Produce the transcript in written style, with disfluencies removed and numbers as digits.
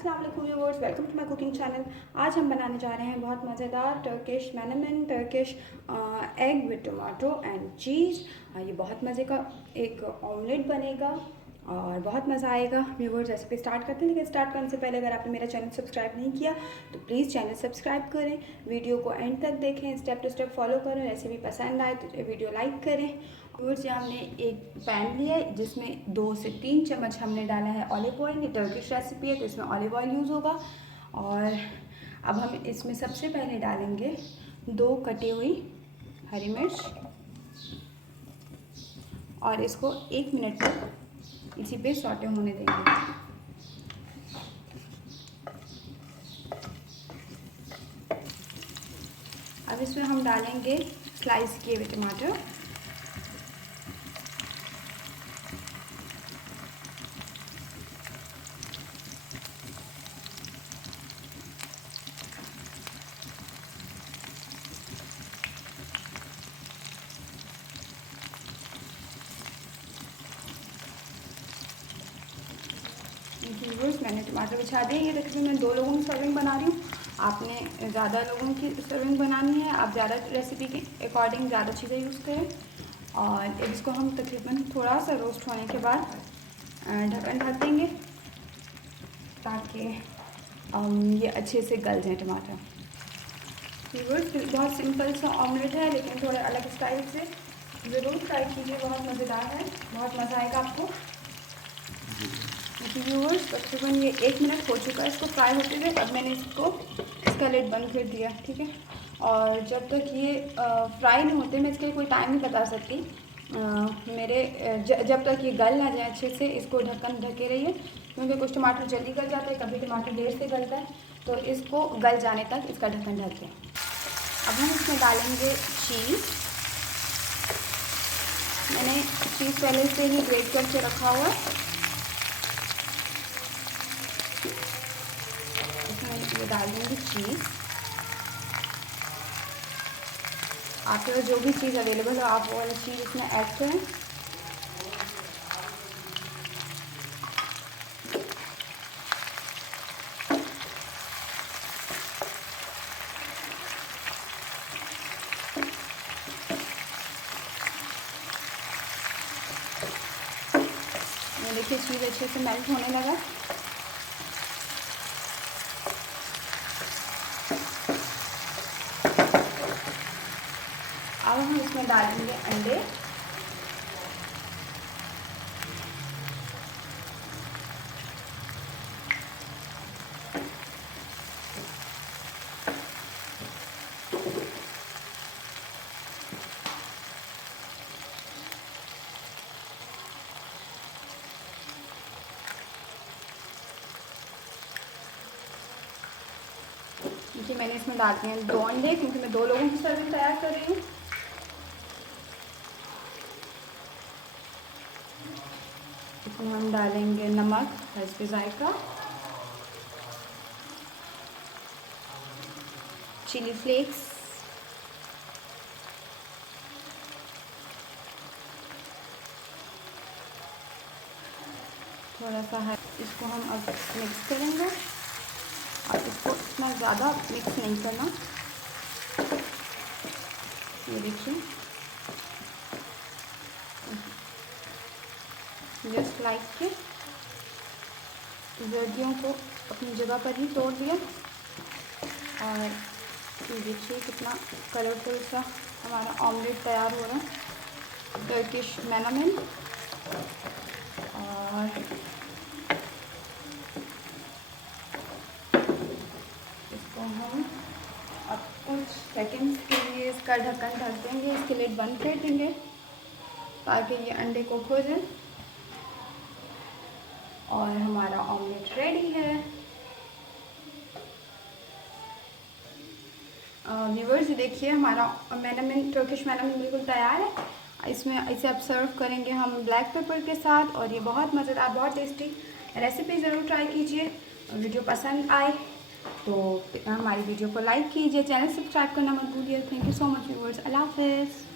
अस्सलाम वालेकुम viewers, welcome to my cooking channel. आज हम बनाने जा रहे हैं बहुत मज़ेदार Turkish menemen, Turkish egg with tomato and cheese. ये बहुत मज़े का एक ऑमलेट बनेगा और बहुत मज़ा आएगा। व्यूअर्स रेसिपी स्टार्ट करते हैं, लेकिन स्टार्ट करने से पहले अगर आपने मेरा चैनल सब्सक्राइब नहीं किया तो प्लीज़ चैनल सब्सक्राइब करें, वीडियो को एंड तक देखें, स्टेप टू स्टेप फॉलो करें। रेसिपी पसंद आए तो वीडियो लाइक करें। व्यूअर्स यहाँ हमने एक पैन लिया है जिसमें 2 से 3 चम्मच हमने डाला है ऑलिव ऑयल। ये टर्किश रेसिपी है तो इसमें ऑलिव ऑयल यूज़ होगा। और अब हम इसमें सबसे पहले डालेंगे 2 कटी हुई हरी मिर्च और इसको 1 मिनट तक इसी पे सौटे होने देंगे। अब इसमें हम डालेंगे स्लाइस किए हुए टमाटर, मैंने टमाटर बिछा दिए। ये देखिए मैं 2 लोगों की सर्विंग बना रही हूँ, आपने ज़्यादा लोगों की सर्विंग बनानी है, आप ज़्यादा रेसिपी के अकॉर्डिंग ज़्यादा चीज़ें यूज़ करें। और इसको हम तकरीबन थोड़ा सा रोस्ट होने के बाद ढक्कन ढक देंगे ताकि ये अच्छे से गल जाए टमाटर। बहुत सिंपल सा ऑमलेट है, लेकिन थोड़े अलग स्टाइल से ज़रूर ट्राई कीजिए, बहुत मज़ेदार है, बहुत मज़ा आएगा आपको। व्यूअर्स तकरीबन ये 1 मिनट हो चुका है इसको फ्राई होते हुए। अब मैंने इसका लिड बंद कर दिया, ठीक है। और जब तक ये फ्राई नहीं होते, मैं इसके लिए कोई टाइम नहीं बता सकती। जब तक ये गल ना जाए अच्छे से, इसको ढक्कन ढके रहिए, क्योंकि कुछ टमाटर जल्दी गल जाते हैं, कभी टमाटर देर से गलता है, तो इसको गल जाने तक इसका ढक्कन ढक दें। अब हम इसमें डालेंगे चीज़। मैंने चीज़ पहले से ही ग्रेट करके रखा हुआ है, ये डाल देंगे चीज़। आपके पास जो भी चीज़ अवेलेबल हो आप वो वाली चीज़ इसमें ऐड करें। ये देखिए चीज़ अच्छे से मेल्ट होने लगा। अब हम इसमें डालेंगे अंडे। क्योंकि मैंने इसमें डाल दिए हैं 2 अंडे, क्योंकि मैं 2 लोगों की सर्विंग तैयार कर रही हूँ। इसमें हम डालेंगे नमक हस्बे जायका, चिली फ्लेक्स, थोड़ा सा है। इसको हम अब मिक्स करेंगे और इसको इतना ज़्यादा मिक्स नहीं करना। ये देखिए जस्ट लाइक के सब्जियों को अपनी जगह पर ही तोड़ दिया। और ये देखिए कितना कलरफुल सा हमारा ऑमलेट तैयार हो रहा है, टर्किश मैनमन। और इसको हम अब कुछ सेकंड्स के लिए इसका ढक्कन ढक देंगे, इसके लिड बंद कर देंगे ताकि ये अंडे को हो जाए। और हमारा ऑमलेट रेडी है। व्यूअर्स देखिए हमारा मैनमन, टर्किश मैनमन बिल्कुल तैयार है। इसे अब सर्व करेंगे हम ब्लैक पेपर के साथ, और ये बहुत मज़ेदार, बहुत टेस्टी रेसिपी ज़रूर ट्राई कीजिए। वीडियो पसंद आए तो हमारी वीडियो को लाइक कीजिए, चैनल सब्सक्राइब करना मत भूलिए। Thank you so much viewers, अल्लाह हाफ़िज़।